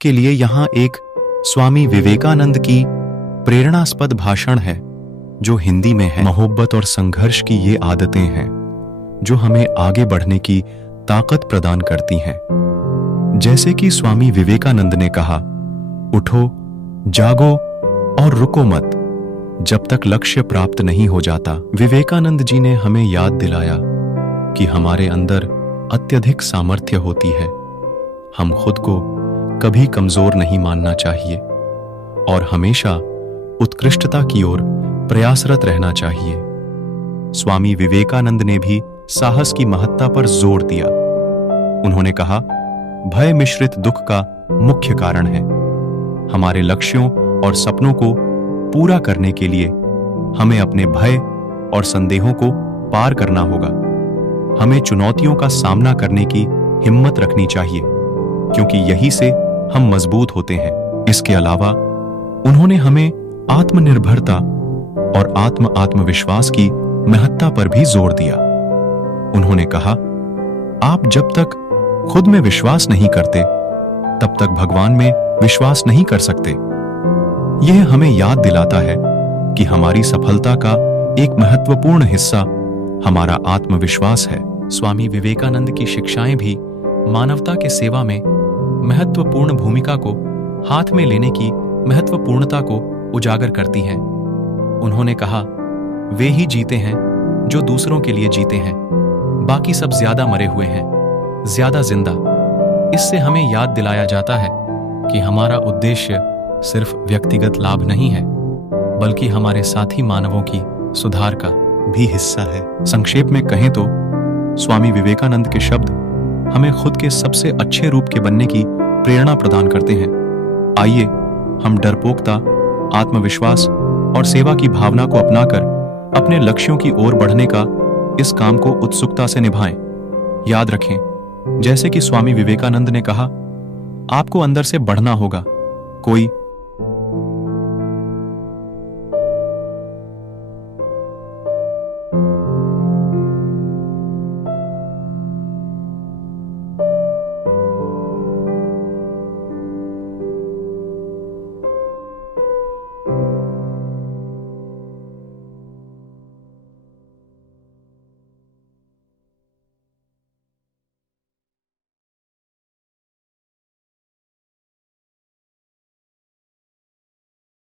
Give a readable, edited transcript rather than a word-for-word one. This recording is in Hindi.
आपके लिए यहाँ एक स्वामी विवेकानंद की प्रेरणास्पद भाषण है जो हिंदी में है। मोहब्बत और संघर्ष की ये आदतें हैं जो हमें आगे बढ़ने की ताकत प्रदान करती हैं। जैसे कि स्वामी विवेकानंद ने कहा, उठो, जागो और रुको मत जब तक लक्ष्य प्राप्त नहीं हो जाता। विवेकानंद जी ने हमें याद दिलाया कि हमारे अंदर अत्यधिक सामर्थ्य होती है। हम खुद को कभी कमजोर नहीं मानना चाहिए और हमेशा उत्कृष्टता की ओर प्रयासरत रहना चाहिए। स्वामी विवेकानंद ने भी साहस की महत्ता पर जोर दिया। उन्होंने कहा, भय मिश्रित दुख का मुख्य कारण है। हमारे लक्ष्यों और सपनों को पूरा करने के लिए हमें अपने भय और संदेहों को पार करना होगा। हमें चुनौतियों का सामना करने की हिम्मत रखनी चाहिए, क्योंकि यही से हम मजबूत होते हैं। इसके अलावा उन्होंने हमें आत्मनिर्भरता और आत्मविश्वास की महत्ता पर भी जोर दिया। उन्होंने कहा, आप जब तक खुद में विश्वास नहीं करते, तब तक भगवान में विश्वास नहीं कर सकते। यह हमें याद दिलाता है कि हमारी सफलता का एक महत्वपूर्ण हिस्सा हमारा आत्मविश्वास है। स्वामी विवेकानंद की शिक्षाएं भी मानवता के सेवा में महत्वपूर्ण भूमिका को हाथ में लेने की महत्वपूर्णता को उजागर करती हैं। उन्होंने कहा, वे ही जीते हैं जो दूसरों के लिए जीते हैं, बाकी सब ज्यादा मरे हुए हैं, ज्यादा जिंदा। इससे हमें याद दिलाया जाता है कि हमारा उद्देश्य सिर्फ व्यक्तिगत लाभ नहीं है, बल्कि हमारे साथी मानवों की सुधार का भी हिस्सा है। संक्षेप में कहें तो स्वामी विवेकानंद के शब्द हमें खुद के सबसे अच्छे रूप के बनने की प्रेरणा प्रदान करते हैं। आइए हम डरपोकता, आत्मविश्वास और सेवा की भावना को अपनाकर अपने लक्ष्यों की ओर बढ़ने का इस काम को उत्सुकता से निभाएं। याद रखें, जैसे कि स्वामी विवेकानंद ने कहा, आपको अंदर से बढ़ना होगा। कोई